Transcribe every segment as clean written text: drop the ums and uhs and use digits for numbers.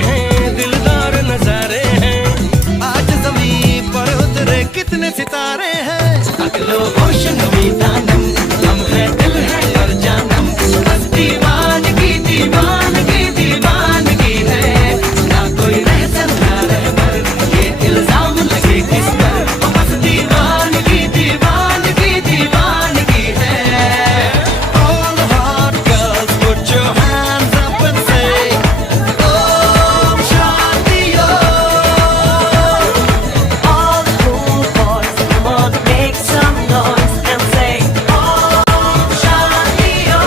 हैं, दिलदार नजारे हैं। आज ज़मीन पर उतरे कितने सितारे हैं। अगलो होश नमी दानम, हम है दिल है और जानम। बस दीवानगी दीवानगी दीवानगी है, ना कोई रहसन ना रहबर, ये इल्जाम लगे किस पर। बस दीवानगी दीवानगी दीवानगी है। All the hot girls put your hands up and say Om Shanti Om. All the cool boys, come on, make some noise and say Om Shanti Om.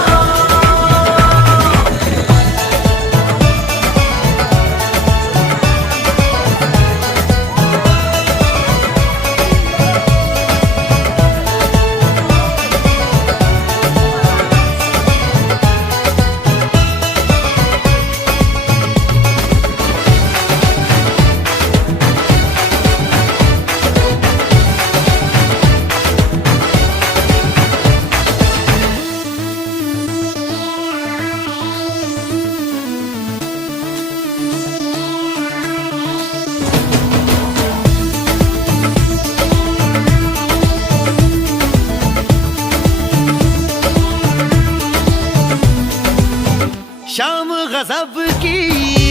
शाम गजब की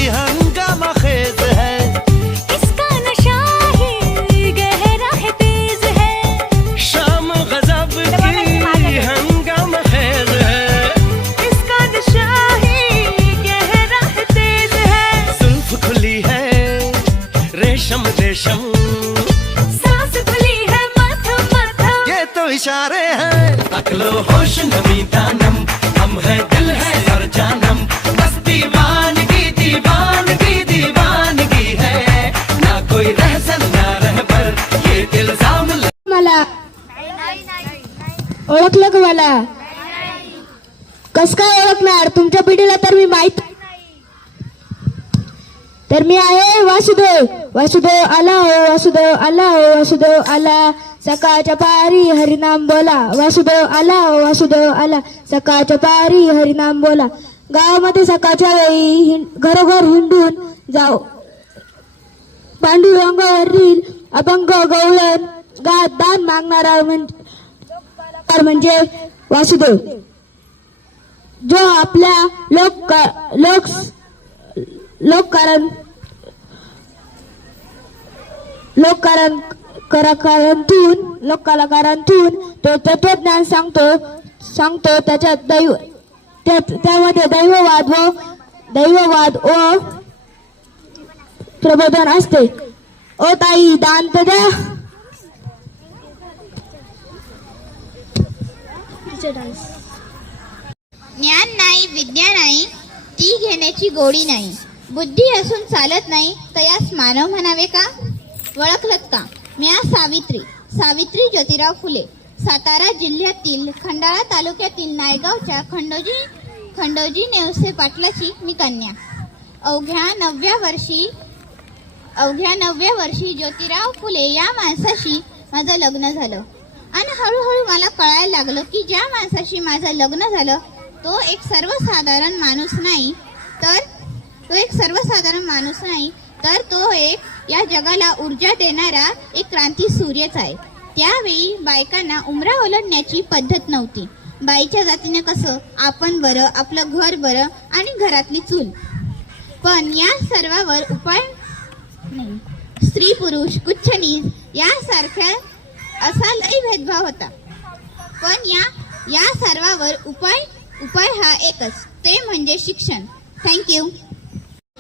हंगामा खेज है। इसका नशा ही गहरा है, तेज है। शाम गजब की हंगामा खेज है। इसका नशा ही गहरा है, तेज है। जुल्फ खुली है रेशम रेशम, सांस खुली है मथम मथम। ये तो इशारे हैं। अकलो होश नमी दानम, हम है दिल है और जानम। बस दीवानगी दीवानगी दीवानगी है, ना कोई रहसन ना रहबर, ये इल्जाम मला ओळखलं का मला? कस काय ओळखणार? तुमच्या पिढीला तर मी माहित. तर मी आहे वासुदेव. वासुदेव आला हो, वासुदेव आला हो, वासुदेव आला. सकाळच्या पारी हरिनाम बोला. वासुदेव आला हो, वासुदेव आला. सकाळच्या पारी हरिनाम बोला. गावामध्ये सकाळच्या वेळी घरोघर हिंडून जाऊ. पांडुरंगावरील अभंग गवळण गात दान मागणारा म्हणजे वासुदेव, जो आपल्या लोककलाकारांतून तो तत्वज्ञान सांगतो. त्यामध्ये दैववाद व प्रबोधन असते. ओ ताई दान तर द्या. ज्ञान नाही, विद्या नाही, ती घेण्याची गोडी नाही. बुद्धी असून चालत नाही, तयास मानव म्हणावे का? ओळखलत का? म्या सावित्री ज्योतिराव फुले. सातारा जिल्ह्यातील खंडाळा तालुक्यातील नायगावच्या खंडोजी नेवसे पाटलाची मी कन्या. अवघ्या 9व्या वर्षी ज्योतिराव फुले या माणसाशी माझं लग्न झालं. आणि हळूहळू मला कळायला लागलं की ज्या माणसाशी माझं लग्न झालं तो एक सर्वसाधारण माणूस नाही, तर तो एक या जगाला ऊर्जा देणारा एक क्रांती सूर्यच आहे. त्यावेळी बायकांना उमरा ओलांडण्याची पद्धत नव्हती. बाईच्या जातीने कसं आपण बरं, आपलं घर बरं आणि घरातली चूल. पण या सर्वावर उपाय नाही. स्त्री पुरुष कुच्छ नीच यासारख्या असा लई भेदभाव होता. पण या सर्वावर उपाय हा एकच, ते म्हणजे शिक्षण. थँक्यू.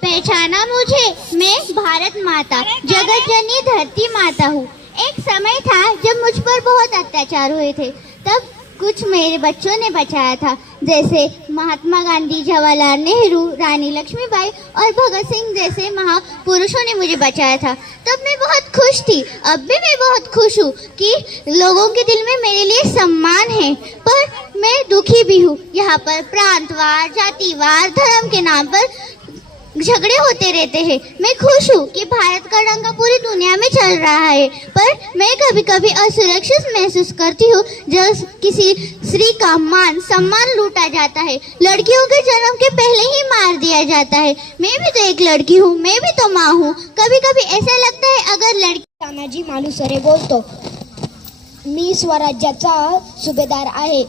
पहचाना मुझे, मैं भारत माता जगत जननी धरती माता हूँ. एक समय था जब मुझ पर बहुत अत्याचार हुए थे, तब कुछ मेरे बच्चों ने बचाया था, जैसे महात्मा गांधी, जवाहरलाल नेहरू, रानी लक्ष्मीबाई और भगत सिंह जैसे महापुरुषों ने मुझे बचाया था. तब मैं बहुत खुश थी. अब भी मैं बहुत खुश हूँ कि लोगों के दिल में मेरे लिए सम्मान है, पर मैं दुखी भी हूँ. यहाँ पर प्रांतवार, जातिवार, धर्म के नाम पर झगड़े होते रहते हैं। मैं खुश हूँ कि भारत का डंका पूरी दुनिया में चल रहा है, पर मैं कभी कभी असुरक्षित महसूस करती हूँ जब किसी स्त्री का मान सम्मान लूटा जाता है। लड़कियों के जन्म के पहले ही मार दिया जाता है। मैं भी तो एक लड़की हूँ, मैं भी तो माँ हूँ। कभी कभी ऐसा लगता है अगर लड़की तानाजी मालुसरे बोलतो. मी स्वराज्याचा सुभेदार आहे.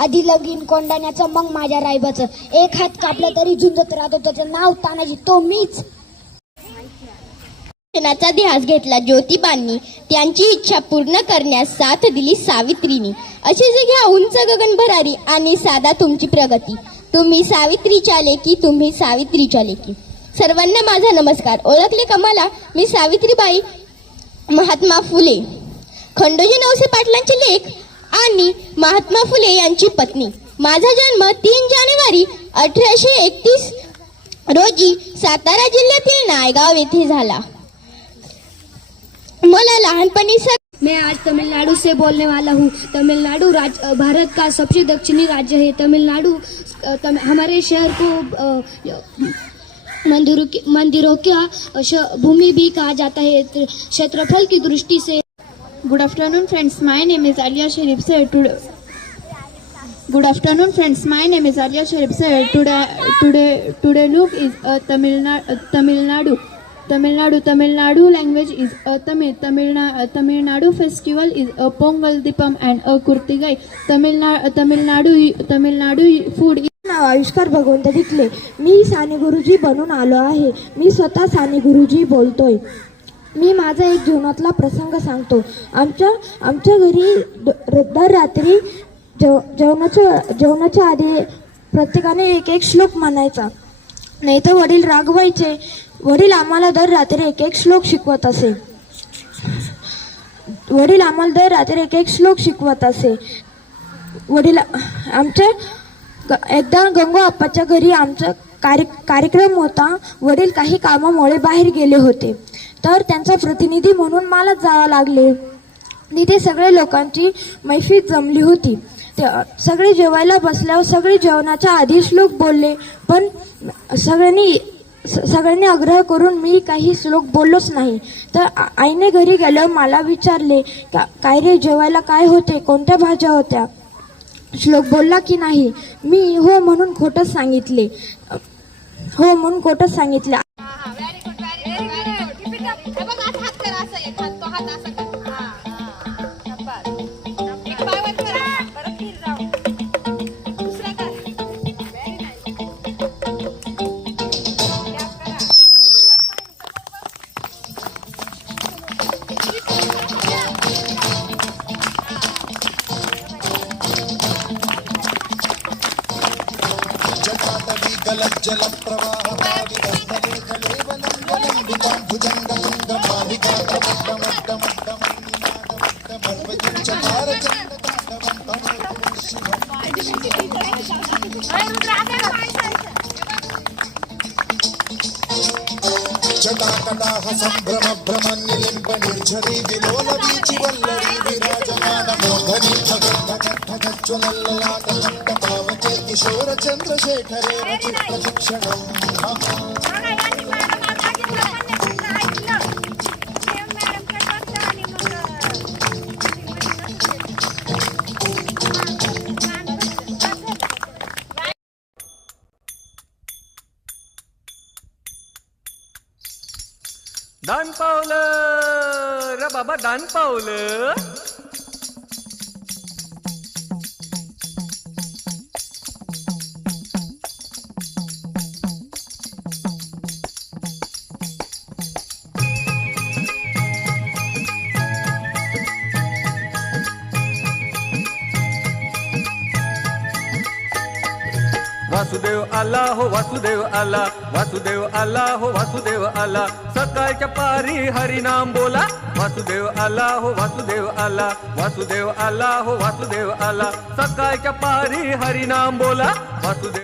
आधी लगीन कोंडाण्याचं मग माझ्या रायबाचं. एक हात कापला तरी झुंजत राहतो. त्याचं नाव तानाजी, तो मीच. शिक्षणाचा ध्यास घेतला ज्योतिबांनी, त्यांची इच्छा पूर्ण करण्यास साथ दिली सावित्रीनी. अशी जे घ्या उंच गगन भरारी आणि साधा तुमची प्रगती. तुम्ही सावित्रीच्या लेकी, तुम्ही सावित्रीच्या लेकी. सर्वांना माझा नमस्कार. ओळखले का मला? मी सावित्रीबाई महात्मा फुले, खंडोजी नवसे पाटलांचे लेख आणि महात्मा फुले यांची पत्नी. माझा जन्म 3 जानेवारी 1831 रोजी सातारा जिल्ह्यातील नायगाव येथे झाला. मला लहानपणी मैं आज तमिलनाडु से बोलने वाला हूँ. तमिलनाडु भारत का सबसे दक्षिणी राज्य है. तमिलनाडु हमारे शहर को मंदिरों का भूमि भी कहा जाता है. क्षेत्रफल की दृष्टि से. Good afternoon, friends. My name is Alia Sharif Said. Good afternoon, friends. My name is Alia Sharif Said. Today look is a Tamil Nadu language is a Tamil. Tamil Nadu festival is a Pongal Dipam and a Kurtigai. Tamil Nadu food is. नाव आविष्कार भगवंत विकले. मी साने गुरुजी बनून आलो आहे. मी स्वतः साने गुरुजी बोलतोय. मी माझा एक जीवनातला प्रसंग सांगतो. आमच्या घरी दर रात्री जेवणाच्या आधी प्रत्येकाने एक श्लोक म्हणायचा, नाही तर वडील रागवायचे. वडील आम्हाला दर रात्री एक श्लोक शिकवत असे. वडील आमच्या एकदा गंगू आप्पाच्या घरी आमचा कार्यक्रम होता. वडील काही कामामुळे बाहेर गेले होते, तर त्यांचा प्रतिनिधी म्हणून मला जावं लागले. तिथे सगळे लोकांची मैफिल जमली होती. सगळे जेवायला बसल्यावर सगळे जेवणाच्या आधी श्लोक बोलले, पण सगळ्यांनी आग्रह करून मी काही श्लोक बोललोच नाही. तर आईने घरी गेल्यावर मला विचारले, काय रे, जेवायला काय होते, कोणत्या भाज्या होत्या, श्लोक बोलला की नाही. मी हो म्हणून खोटंच सांगितले. जटाकटाह संभ्रम भ्रम निलिंब निर्झरी विलोल वीचि वल्लरी विराजमान मोहनी ज्वलल्ललाट हट्ट पावके किशोर चंद्रशेखरे रचित प्रशिक्षणम्. दान पावलं रे बाबा, दान पावलं. वासुदेव आला हो, वासुदेव आला, वासुदेव आला हो, वासुदेव आला. सकाळच्या पारी हरिनाम बोला. वासुदेव आला हो, वासुदेव आला, वासुदेव आला हो, वासुदेव आला. सकाळच्या पारी हरिनाम बोला. वासुदेव